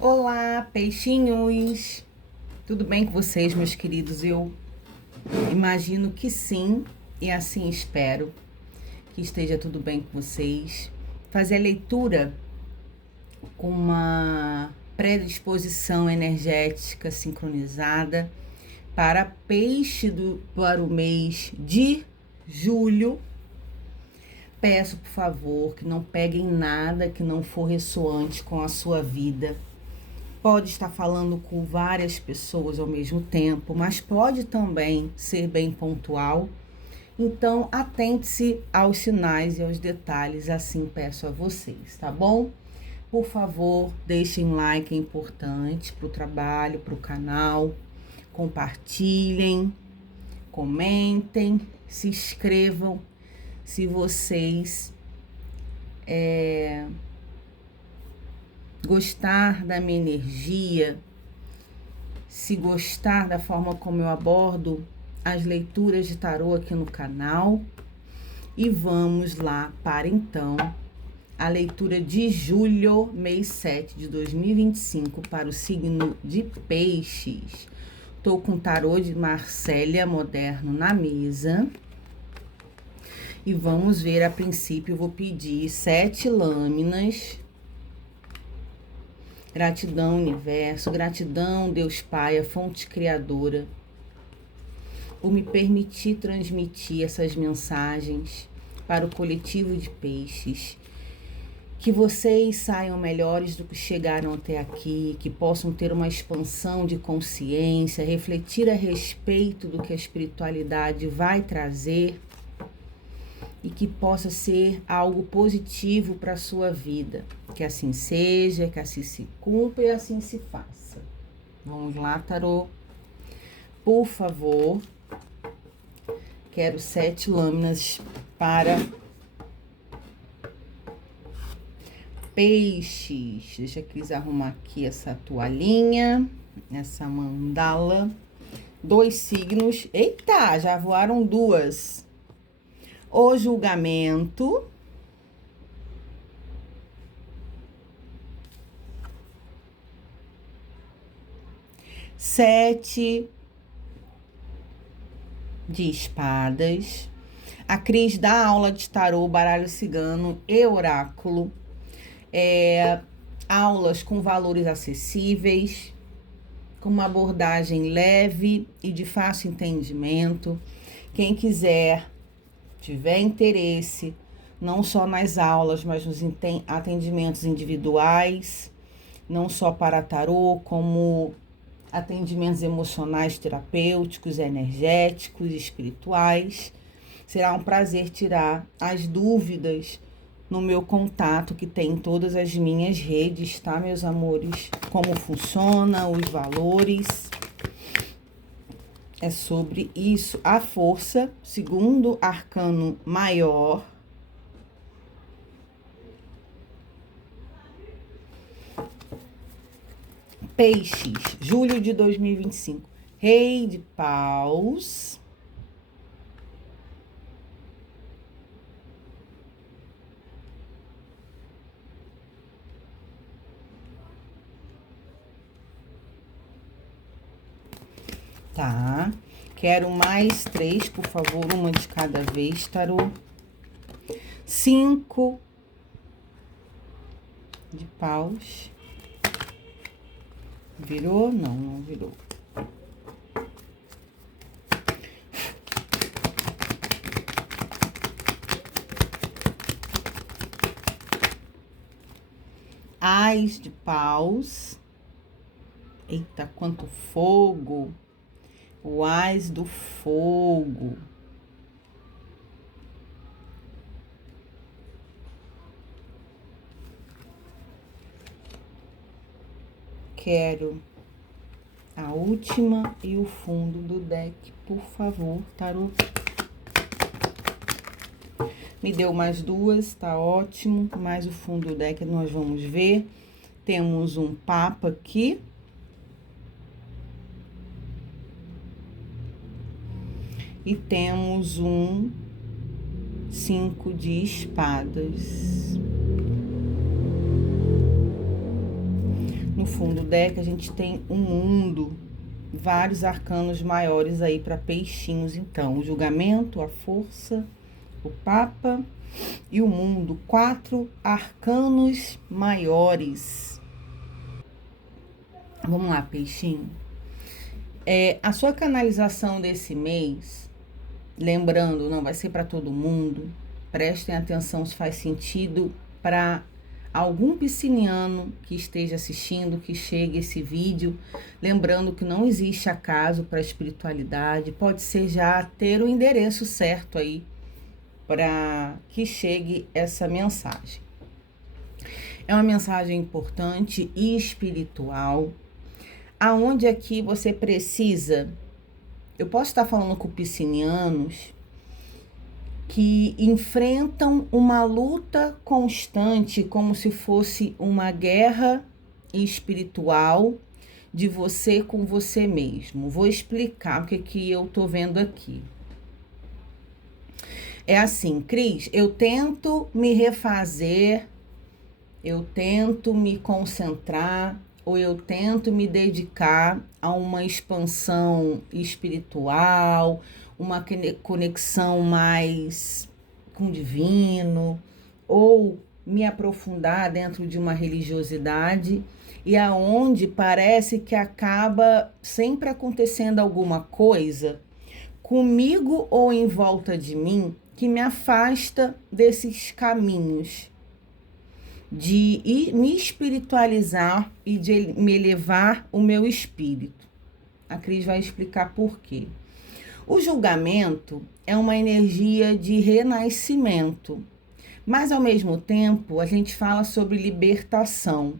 Olá, peixinhos! Tudo bem com vocês, meus queridos? Eu imagino que sim, e assim espero que esteja tudo bem com vocês. Fazer a leitura com uma predisposição energética sincronizada para para o mês de julho. Peço, por favor, que não peguem nada que não for ressoante com a sua vida. Pode estar falando com várias pessoas ao mesmo tempo, mas pode também ser bem pontual. Então, atente-se aos sinais e aos detalhes, assim peço a vocês, tá bom? Por favor, deixem um like, é importante para o trabalho, para o canal. Compartilhem, comentem, se inscrevam se vocês gostar da minha energia, se gostar da forma como eu abordo as leituras de tarô aqui no canal. E vamos lá para então a leitura de julho, mês 7 de 2025, para o signo de Peixes. Tô com o tarô de Marcélia Moderno na mesa. E vamos ver, a princípio, eu vou pedir 7 lâminas. Gratidão, universo, gratidão, Deus Pai, a fonte criadora, por me permitir transmitir essas mensagens para o coletivo de peixes. Que vocês saiam melhores do que chegaram até aqui, que possam ter uma expansão de consciência, refletir a respeito do que a espiritualidade vai trazer e que possa ser algo positivo para a sua vida. Que assim seja, que assim se cumpra e assim se faça. Vamos lá, tarô. Por favor, quero 7 lâminas para Peixes. Deixa a Cris arrumar aqui essa toalhinha, essa mandala. 2 signos. Eita, já voaram 2. O julgamento. Sete de espadas. A Cris dá aula de tarô, baralho cigano e oráculo. Aulas com valores acessíveis, com uma abordagem leve e de fácil entendimento. Quem quiser, tiver interesse, não só nas aulas, mas nos atendimentos individuais, não só para tarô, como atendimentos emocionais, terapêuticos, energéticos, espirituais. Será um prazer tirar as dúvidas no meu contato, que tem em todas as minhas redes, tá, meus amores? Como funciona, os valores. É sobre isso. A força, segundo arcano maior. Peixes, julho de 2025. Rei de paus. Tá. Quero mais 3, por favor, uma de cada vez, tarô. 5 de paus. Virou? Não, não virou. Ás de paus. Eita, quanto fogo! O ás do fogo. Quero a última e o fundo do deck, por favor, tarô. Me deu mais 2, tá ótimo. Mais o fundo do deck nós vamos ver. Temos um papa aqui. E temos um 5 de espadas. No fundo do deck a gente tem um mundo, vários arcanos maiores aí para peixinhos, então. O julgamento, a força, o papa e o mundo. 4 arcanos maiores. Vamos lá, peixinho. A sua canalização desse mês, lembrando, não vai ser para todo mundo. Prestem atenção se faz sentido para algum pisciniano que esteja assistindo, que chegue esse vídeo. Lembrando que não existe acaso para a espiritualidade. Pode ser já ter o endereço certo aí para que chegue essa mensagem. É uma mensagem importante e espiritual, aonde aqui você precisa... Eu posso estar falando com piscinianos que enfrentam uma luta constante, como se fosse uma guerra espiritual de você com você mesmo. Vou explicar o que eu tô vendo aqui. É assim, Cris, eu tento me refazer, eu tento me concentrar, ou eu tento me dedicar a uma expansão espiritual, uma conexão mais com o divino, ou me aprofundar dentro de uma religiosidade, e aonde parece que acaba sempre acontecendo alguma coisa comigo ou em volta de mim que me afasta desses caminhos de me espiritualizar e de me elevar o meu espírito. A Cris vai explicar por quê. O julgamento é uma energia de renascimento, mas ao mesmo tempo a gente fala sobre libertação.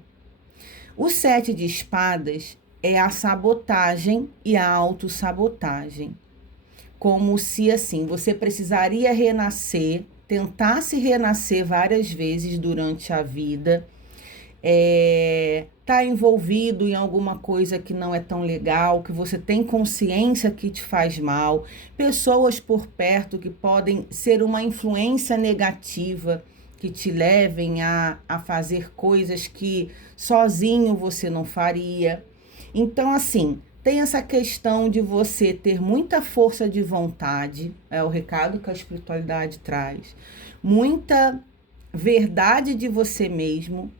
O 7 de espadas é a sabotagem e a autossabotagem. Como se assim, você precisaria renascer, tentasse renascer várias vezes durante a vida, tá envolvido em alguma coisa que não é tão legal, que você tem consciência que te faz mal, pessoas por perto que podem ser uma influência negativa, que te levem a fazer coisas que sozinho você não faria. Então, assim, tem essa questão de você ter muita força de vontade, é o recado que a espiritualidade traz, muita verdade de você mesmo,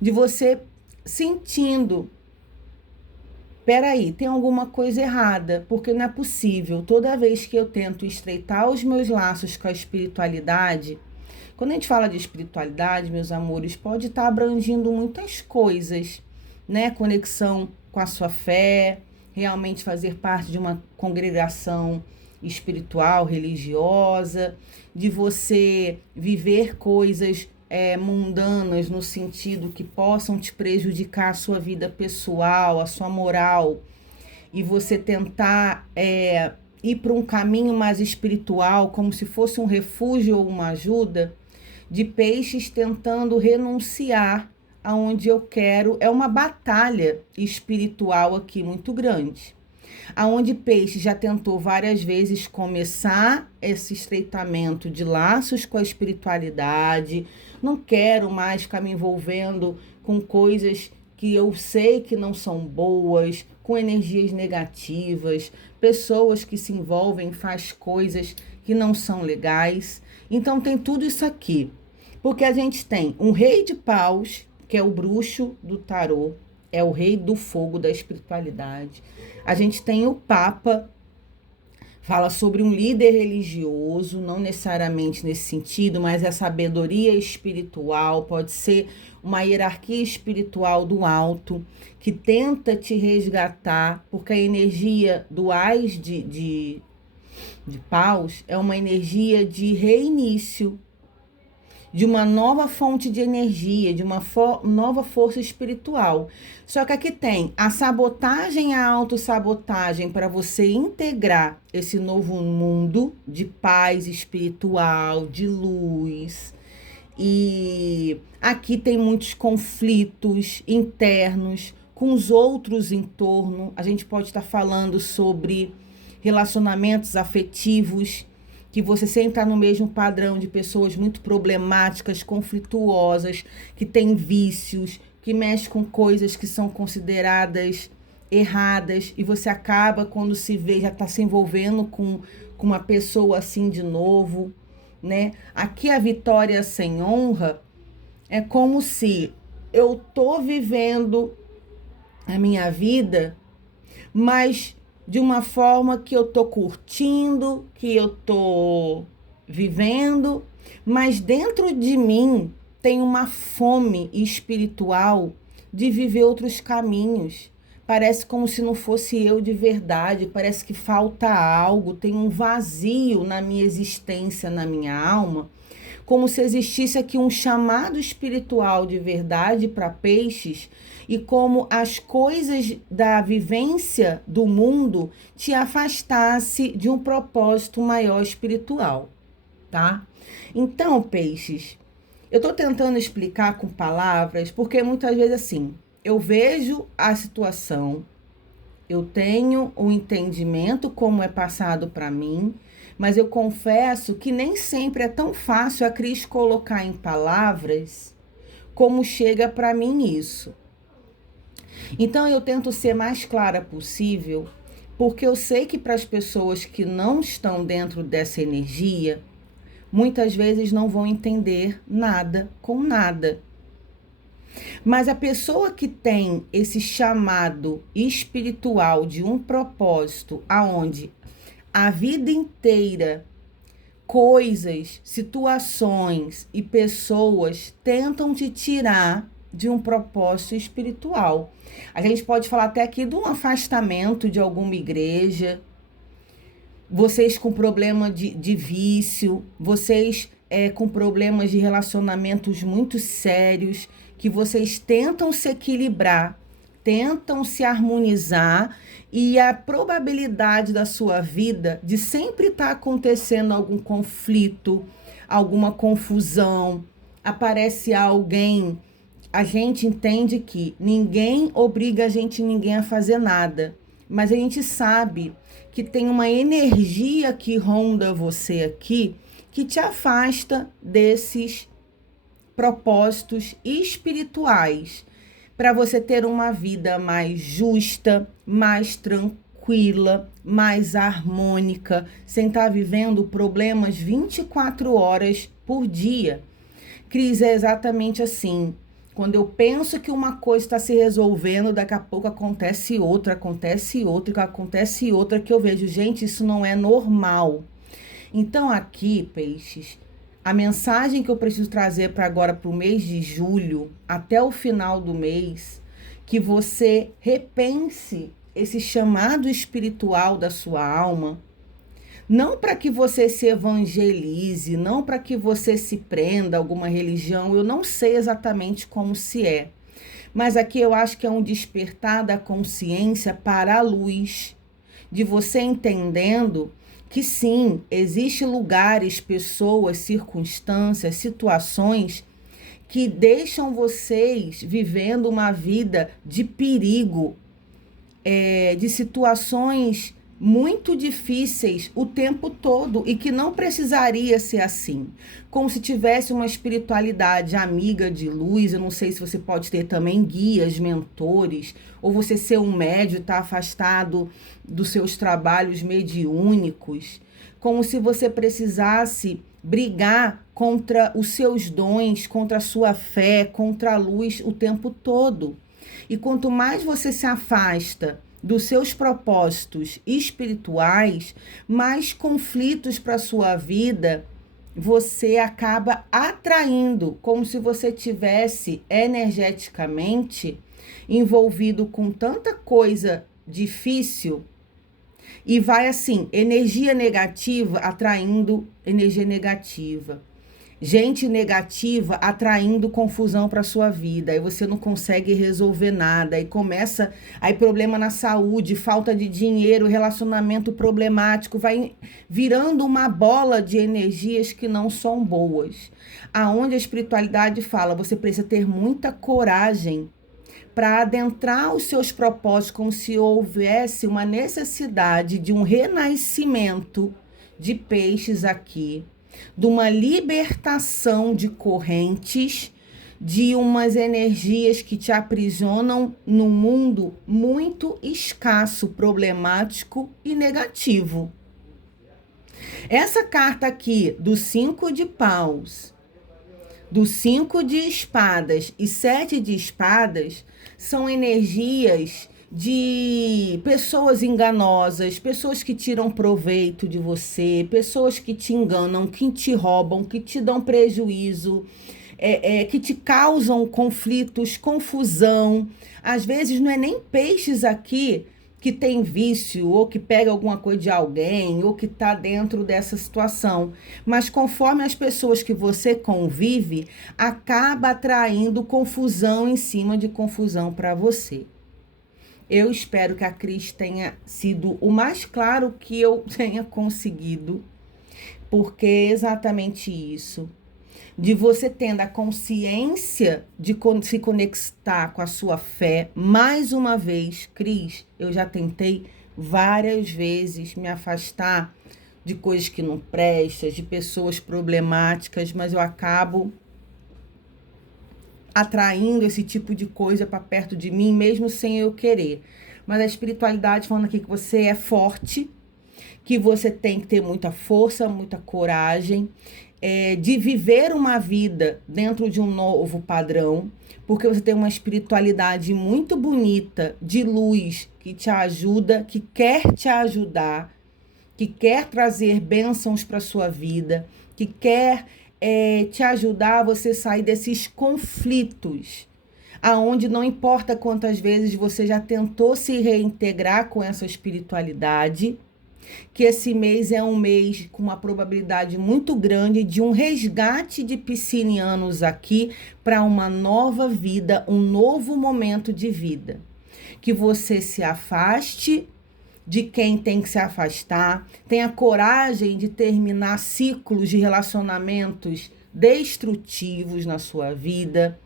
de você sentindo, peraí, tem alguma coisa errada, porque não é possível, toda vez que eu tento estreitar os meus laços com a espiritualidade, quando a gente fala de espiritualidade, meus amores, pode estar abrangindo muitas coisas, né? Conexão com a sua fé, realmente fazer parte de uma congregação espiritual, religiosa, de você viver coisas mundanas no sentido que possam te prejudicar a sua vida pessoal, a sua moral, e você tentar ir para um caminho mais espiritual, como se fosse um refúgio ou uma ajuda, de peixes tentando renunciar aonde eu quero. É uma batalha espiritual aqui muito grande, aonde peixe já tentou várias vezes começar esse estreitamento de laços com a espiritualidade. Não quero mais ficar me envolvendo com coisas que eu sei que não são boas, com energias negativas, pessoas que se envolvem, faz coisas que não são legais. Então tem tudo isso aqui, porque a gente tem um rei de paus, que é o bruxo do tarô, é o rei do fogo da espiritualidade. A gente tem o Papa, fala sobre um líder religioso, não necessariamente nesse sentido, mas é sabedoria espiritual, pode ser uma hierarquia espiritual do alto, que tenta te resgatar, porque a energia do Ás de paus é uma energia de reinício, de uma nova fonte de energia, de uma nova força espiritual. Só que aqui tem a sabotagem, a autossabotagem para você integrar esse novo mundo de paz espiritual, de luz. E aqui tem muitos conflitos internos com os outros em torno. A gente pode estar falando sobre relacionamentos afetivos, que você sempre está no mesmo padrão de pessoas muito problemáticas, conflituosas, que têm vícios, que mexe com coisas que são consideradas erradas, e você acaba, quando se vê, já está se envolvendo com uma pessoa assim de novo, né? Aqui a vitória sem honra é como se eu tô vivendo a minha vida, mas de uma forma que eu tô curtindo, que eu tô vivendo, mas dentro de mim tem uma fome espiritual de viver outros caminhos. Parece como se não fosse eu de verdade, parece que falta algo, tem um vazio na minha existência, na minha alma, como se existisse aqui um chamado espiritual de verdade para peixes, e como as coisas da vivência do mundo te afastasse de um propósito maior espiritual, tá? Então, peixes, eu tô tentando explicar com palavras, porque muitas vezes assim, eu vejo a situação, eu tenho um entendimento como é passado para mim, mas eu confesso que nem sempre é tão fácil a Cris colocar em palavras como chega para mim isso. Então eu tento ser mais clara possível, porque eu sei que para as pessoas que não estão dentro dessa energia, muitas vezes não vão entender nada com nada. Mas a pessoa que tem esse chamado espiritual de um propósito, aonde a vida inteira coisas, situações e pessoas tentam te tirar de um propósito espiritual. A gente pode falar até aqui de um afastamento de alguma igreja, vocês com problema de vício, vocês com problemas de relacionamentos muito sérios, que vocês tentam se equilibrar, tentam se harmonizar, e a probabilidade da sua vida de sempre estar acontecendo algum conflito, alguma confusão, aparece alguém, a gente entende que ninguém obriga ninguém a fazer nada, mas a gente sabe que tem uma energia que ronda você aqui, que te afasta desses propósitos espirituais, para você ter uma vida mais justa, mais tranquila, mais harmônica, sem estar vivendo problemas 24 horas por dia. Cris, é exatamente assim. Quando eu penso que uma coisa está se resolvendo, daqui a pouco acontece outra, que eu vejo, gente, isso não é normal. Então aqui, peixes, a mensagem que eu preciso trazer para agora, para o mês de julho, até o final do mês, que você repense esse chamado espiritual da sua alma, não para que você se evangelize, não para que você se prenda a alguma religião, eu não sei exatamente como se é, mas aqui eu acho que é um despertar da consciência para a luz, de você entendendo que sim, existem lugares, pessoas, circunstâncias, situações que deixam vocês vivendo uma vida de perigo, de situações muito difíceis o tempo todo, e que não precisaria ser assim. Como se tivesse uma espiritualidade amiga de luz. Eu não sei se você pode ter também guias, mentores, ou você ser um médium e estar afastado dos seus trabalhos mediúnicos. Como se você precisasse brigar contra os seus dons, contra a sua fé, contra a luz o tempo todo. E quanto mais você se afasta dos seus propósitos espirituais, mais conflitos para a sua vida você acaba atraindo, como se você tivesse energeticamente envolvido com tanta coisa difícil, e vai assim, energia negativa atraindo energia negativa. Gente negativa atraindo confusão para sua vida, aí você não consegue resolver nada, aí começa aí problema na saúde, falta de dinheiro, relacionamento problemático, vai virando uma bola de energias que não são boas. Aonde a espiritualidade fala, você precisa ter muita coragem para adentrar os seus propósitos, como se houvesse uma necessidade de um renascimento de peixes aqui, de uma libertação de correntes, de umas energias que te aprisionam num mundo muito escasso, problemático e negativo. Essa carta aqui, do 5 de paus, do 5 de espadas e 7 de espadas, são energias de pessoas enganosas, pessoas que tiram proveito de você, pessoas que te enganam, que te roubam, que te dão prejuízo, que te causam conflitos, confusão. Às vezes não é nem peixes aqui que tem vício, ou que pega alguma coisa de alguém, ou que está dentro dessa situação. Mas conforme as pessoas que você convive, acaba atraindo confusão em cima de confusão para você. Eu espero que a Cris tenha sido o mais claro que eu tenha conseguido, porque é exatamente isso. De você tendo a consciência de se conectar com a sua fé. Mais uma vez, Cris, eu já tentei várias vezes me afastar de coisas que não prestam, de pessoas problemáticas, mas eu acabo atraindo esse tipo de coisa para perto de mim, mesmo sem eu querer. Mas a espiritualidade falando aqui que você é forte, que você tem que ter muita força, muita coragem, de viver uma vida dentro de um novo padrão, porque você tem uma espiritualidade muito bonita, de luz, que te ajuda, que quer te ajudar, que quer trazer bênçãos para sua vida, que quer te ajudar a você sair desses conflitos, aonde não importa quantas vezes você já tentou se reintegrar com essa espiritualidade, que esse mês é um mês com uma probabilidade muito grande de um resgate de piscianianos aqui para uma nova vida, um novo momento de vida. Que você se afaste de quem tem que se afastar, tenha coragem de terminar ciclos de relacionamentos destrutivos na sua vida,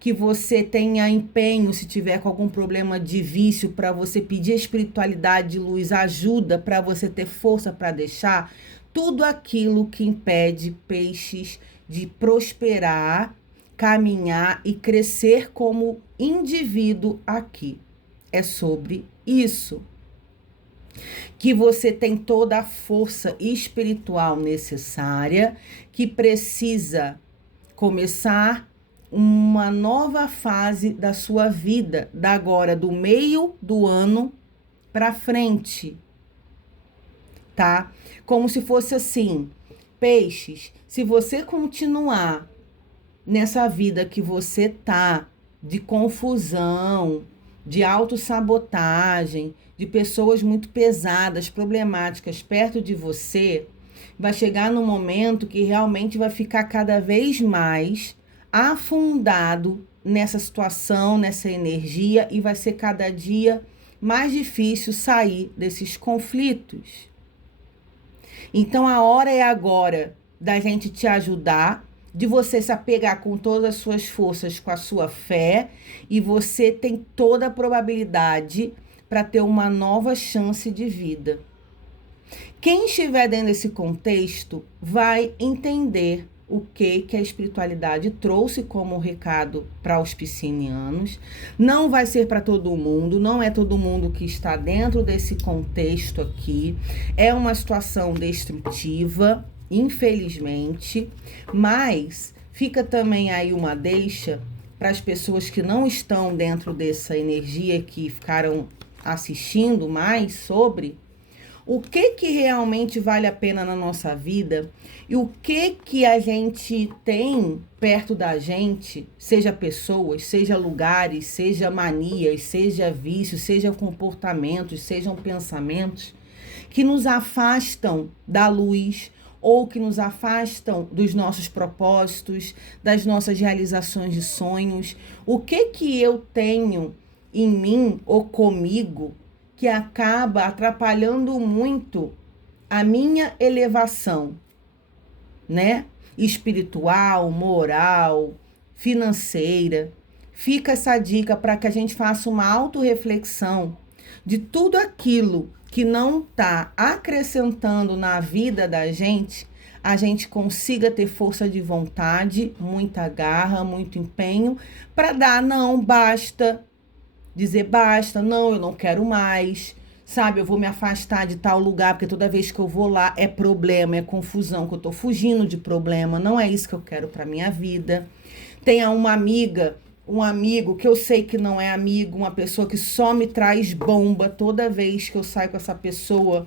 que você tenha empenho, se tiver com algum problema de vício, para você pedir a espiritualidade de luz, ajuda para você ter força para deixar tudo aquilo que impede peixes de prosperar, caminhar e crescer como indivíduo aqui. É sobre isso. Que você tem toda a força espiritual necessária, que precisa começar uma nova fase da sua vida, da agora, do meio do ano para frente, tá? Como se fosse assim, peixes, se você continuar nessa vida que você tá, de confusão, de autossabotagem, de pessoas muito pesadas, problemáticas perto de você, vai chegar num momento que realmente vai ficar cada vez mais afundado nessa situação, nessa energia, e vai ser cada dia mais difícil sair desses conflitos. Então a hora é agora da gente te ajudar, de você se apegar com todas as suas forças, com a sua fé, e você tem toda a probabilidade para ter uma nova chance de vida. Quem estiver dentro desse contexto vai entender o que a espiritualidade trouxe como recado para os piscianianos. Não vai ser para todo mundo, não é todo mundo que está dentro desse contexto aqui. É uma situação destrutiva, infelizmente, mas fica também aí uma deixa para as pessoas que não estão dentro dessa energia, que ficaram assistindo mais sobre o que realmente vale a pena na nossa vida e o que a gente tem perto da gente, seja pessoas, seja lugares, seja manias, seja vícios, seja comportamentos, sejam pensamentos que nos afastam da luz ou que nos afastam dos nossos propósitos, das nossas realizações de sonhos. O que eu tenho em mim ou comigo que acaba atrapalhando muito a minha elevação, né? Espiritual, moral, financeira. Fica essa dica para que a gente faça uma autorreflexão de tudo aquilo que não está acrescentando na vida da gente, a gente consiga ter força de vontade, muita garra, muito empenho, para dar não, basta, dizer basta, não, eu não quero mais, sabe? Eu vou me afastar de tal lugar, porque toda vez que eu vou lá é problema, é confusão, que eu tô fugindo de problema, não é isso que eu quero para minha vida. Tenha uma amiga, um amigo que eu sei que não é amigo, uma pessoa que só me traz bomba toda vez que eu saio com essa pessoa.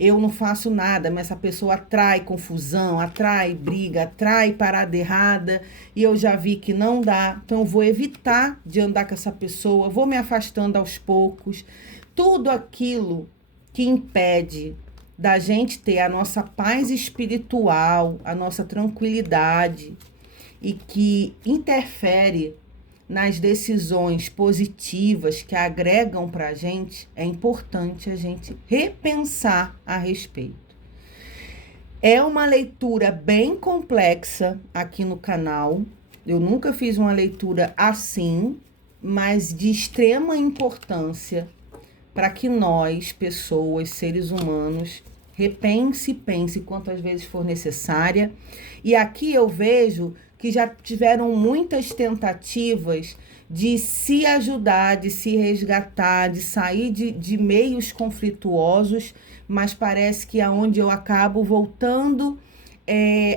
Eu não faço nada, mas essa pessoa atrai confusão, atrai briga, atrai parada errada. E eu já vi que não dá. Então eu vou evitar de andar com essa pessoa, vou me afastando aos poucos. Tudo aquilo que impede da gente ter a nossa paz espiritual, a nossa tranquilidade e que interfere nas decisões positivas que agregam para a gente, é importante a gente repensar a respeito. É uma leitura bem complexa aqui no canal. Eu nunca fiz uma leitura assim, mas de extrema importância para que nós, pessoas, seres humanos, repense e pense quantas vezes for necessária. E aqui eu vejo que já tiveram muitas tentativas de se ajudar, de se resgatar, de sair de meios conflituosos, mas parece que é onde eu acabo voltando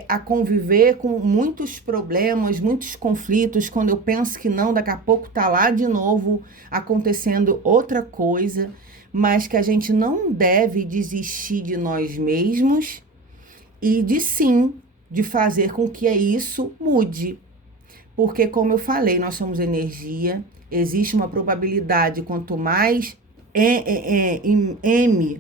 a conviver com muitos problemas, muitos conflitos. Quando eu penso que não, daqui a pouco tá lá de novo acontecendo outra coisa, mas que a gente não deve desistir de nós mesmos e de fazer com que isso mude. Porque, como eu falei, nós somos energia, existe uma probabilidade, quanto mais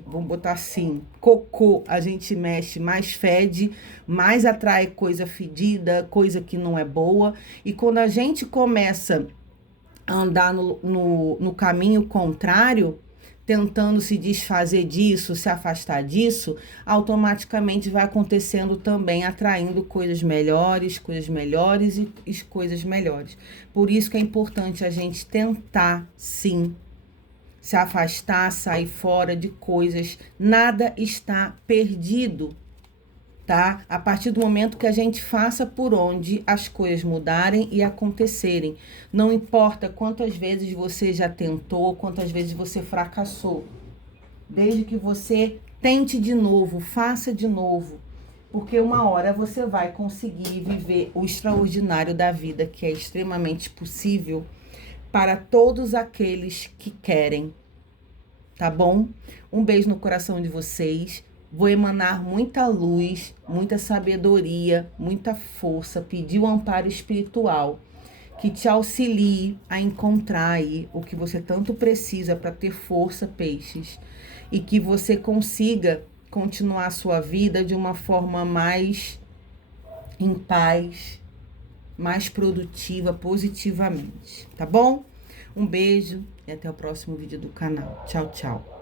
vamos botar assim, cocô, a gente mexe, mais fede, mais atrai coisa fedida, coisa que não é boa. E quando a gente começa a andar no caminho contrário, tentando se desfazer disso, se afastar disso, automaticamente vai acontecendo também, atraindo coisas melhores e coisas melhores. Por isso que é importante a gente tentar, sim, se afastar, sair fora de coisas. Nada está perdido, tá? A partir do momento que a gente faça por onde as coisas mudarem e acontecerem. Não importa quantas vezes você já tentou, quantas vezes você fracassou. Desde que você tente de novo, faça de novo. Porque uma hora você vai conseguir viver o extraordinário da vida, que é extremamente possível para todos aqueles que querem. Tá bom? Um beijo no coração de vocês. Vou emanar muita luz, muita sabedoria, muita força, pedir o amparo espiritual que te auxilie a encontrar aí o que você tanto precisa para ter força, peixes, e que você consiga continuar a sua vida de uma forma mais em paz, mais produtiva, positivamente, tá bom? Um beijo e até o próximo vídeo do canal. Tchau, tchau.